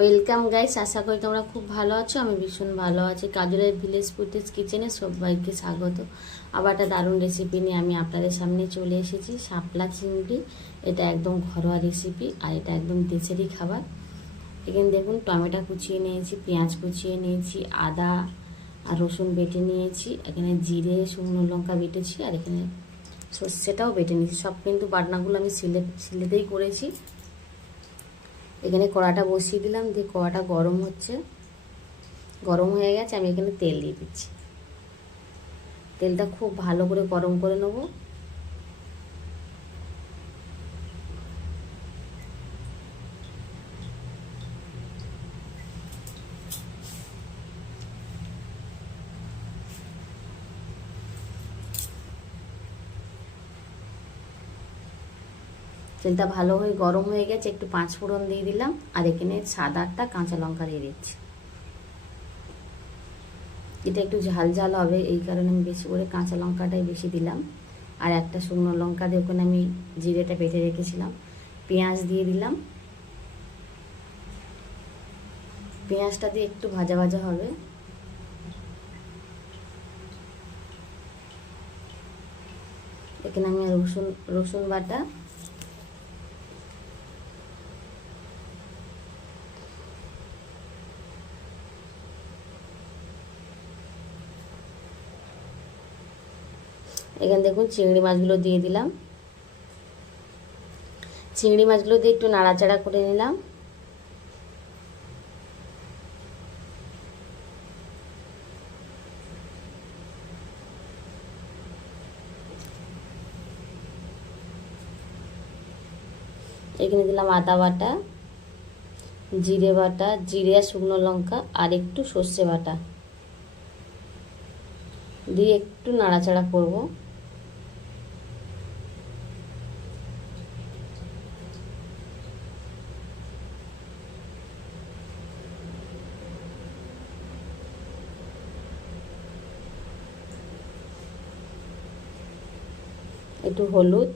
Welcome guys, আশা করি তোমরা খুব ভালো আছো। আমি ভীষণ ভালো আছি। কাজলের ভিলেজ ফুটেজ কিচেনে সবাইকে স্বাগত। আবার একটা দারুণ রেসিপি নিয়ে আমি আপনাদের সামনে চলে এসেছি। শাপলা চিংড়ি, এটা একদম ঘরোয়া রেসিপি আর এটা একদম দেশেরই খাবার। এখানে দেখুন, টমেটো কুচিয়ে নিয়েছি, পেঁয়াজ কুচিয়ে নিয়েছি, আদা আর রসুন বেটে নিয়েছি, এখানে জিরে শুকনো লঙ্কা বেটেছি, আর এখানে সর্ষেটাও বেটে নিয়েছি। সব কিন্তু বাটনাগুলো আমি সিলেতেই করেছি। এখানে কড়াটা বসিয়ে দিলাম, দিয়ে কড়াটা গরম হচ্ছে, গরম হয়ে গেছে। আমি এখানে তেল দিয়ে দিচ্ছি। তেলটা খুব ভালো করে গরম করে নেব। তেলটা ভালো হয়ে গরম হয়ে গেছে, একটু পাঁচ ফোড়ন দিয়ে দিলাম, আর এখানে 7-8টা কাঁচা লঙ্কা দিয়ে দিচ্ছি। এটা একটু ঝাল ঝাল হবে, এই কারণে আমি বেশি করে কাঁচা লঙ্কাটাই বেশি দিলাম। আর একটা শুকনো লঙ্কা দিয়ে ওখানে আমি জিরেটা বেটে রেখেছিলাম। পেঁয়াজ দিয়ে দিলাম। পেঁয়াজটা দিয়ে একটু ভাজা ভাজা হবে। এখানে আমি রসুন বাটা, এখানে দেখুন চিংড়ি মাছগুলো দিয়ে দিলাম। চিংড়ি মাছগুলো দিয়ে একটু নাড়াচাড়া করে নিলাম। এখানে দিলাম আদা বাটা, জিরে বাটা, জিরে আর শুকনো লঙ্কা, আর একটু সর্ষে বাটা দিয়ে একটু নাড়াচাড়া করব। একটু হলুদ,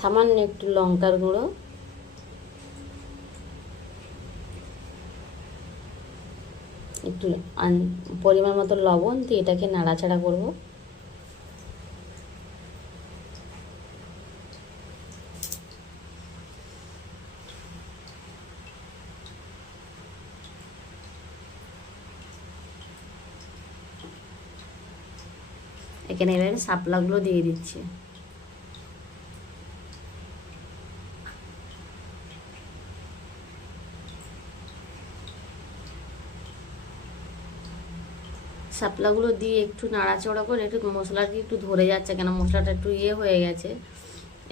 সামান্য একটু লঙ্কার গুঁড়ো, একটু পরিমাণ মতো লবণ দিয়ে এটাকে নাড়াচাড়া করব। এখানে এবার শাপলাগুলো দিয়ে দিচ্ছি। শাপলাগুলো দিয়ে একটু নাড়াচাড়া করে, একটু মশলাটি একটু ধরে যাচ্ছে, কেন মশলাটা একটু হয়ে গেছে।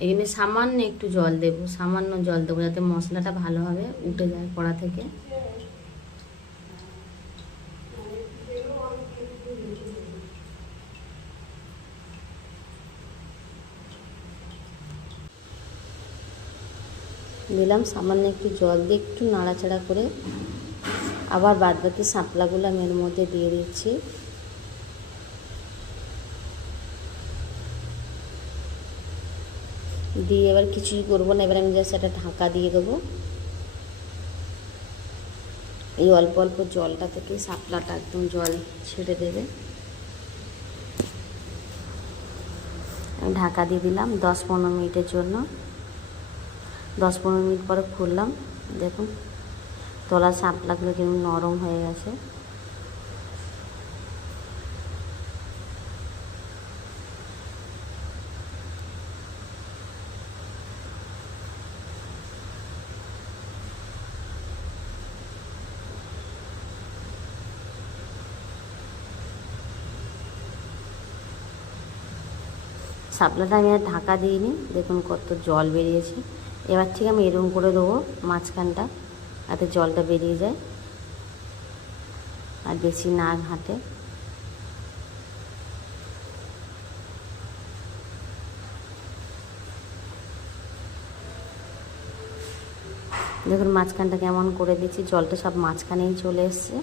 এখানে সামান্য একটু জল দেব, সামান্য জল দেবো যাতে মশলাটা ভালোভাবে উঠে যায় কড়া থেকে। দিলাম সামান্য একটু জল দিয়ে একটু নাড়াচাড়া করে, আবার বাদবাকি শাপলাগুলো আমি এর মধ্যে দিয়ে দিচ্ছি। দিয়ে এবার কিছুই করবো না, এবার আমি জাস্ট একটা ঢাকা দিয়ে দেবো। এই অল্প অল্প জলটা থেকে শাপলাটা একদম জল ছেড়ে দেবে। আমি ঢাকা দিয়ে দিলাম 10-15 মিনিটের জন্য। 10-15 মিনিট পরে খুললাম, দেখুন তলার শাপলাগুলো কেমন নরম হয়ে গেছে। শাপলাটা আমি আর ঢাকা দিইনি, দেখুন কত জল বেরিয়েছে। এবার ঠিক আমি এরকম করে দেবো মাঝখানটা, যাতে জলটা বেরিয়ে যায় আর বেশি না ঘাটে। দেখুন মাঝখানটা কেমন করে দিচ্ছি, জলটা সব মাঝখানেই চলে এসছে।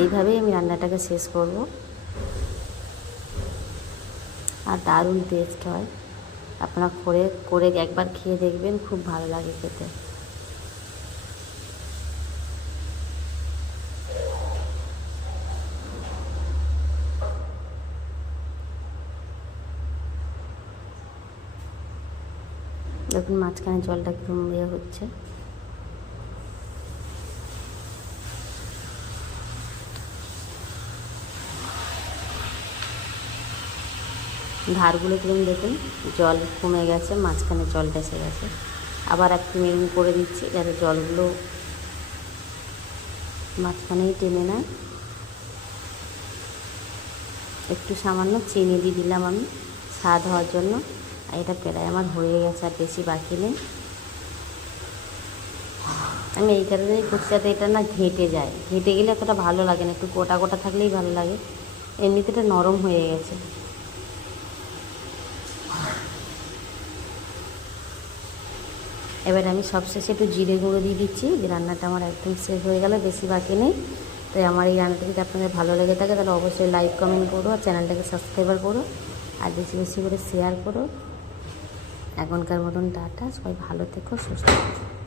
এইভাবেই আমি রান্নাটাকে শেষ করব, আর দারুণ টেস্ট হয়। আপনারা করে একবার খেয়ে দেখবেন, খুব ভালো লাগে খেতে। দেখুন মাঝখানে জলটা একদম হচ্ছে। ধারগুলো কিরম দেখুন, জল কমে গেছে, মাঝখানে জলটা এসে গেছে। আবার একটু মেরুন করে দিচ্ছি যাতে জলগুলো মাঝখানেই টেনে নেয়। একটু সামান্য চিনি দিয়ে দিলাম আমি স্বাদ হওয়ার জন্য। আর এটা প্রায় আমার হয়ে গেছে, আর বেশি বাকি নেই। আমি এই কারণেই করছি যাতে এটা না ঘেঁটে যায়, ঘেঁটে গেলে এতটা ভালো লাগে না, একটু গোটা গোটা থাকলেই ভালো লাগে। এমনিতে এটা নরম হয়ে গেছে। এবার আমি সবশেষে একটু জিরে গুঁড়ো দিয়ে দিচ্ছি। রান্নাটা আমার একদম শেষ হয়ে গেল, বেশি বাকি নেই। তাই আমার এই রান্নাটা যদি আপনাদের ভালো লেগে থাকে তাহলে অবশ্যই লাইক কমেন্ট করো, আর চ্যানেলটাকে সাবস্ক্রাইবার করো, আর বেশি বেশি করে শেয়ার করো। এখনকার মতন টাটা, সবাই ভালো থেকো, সুস্থ থেকো।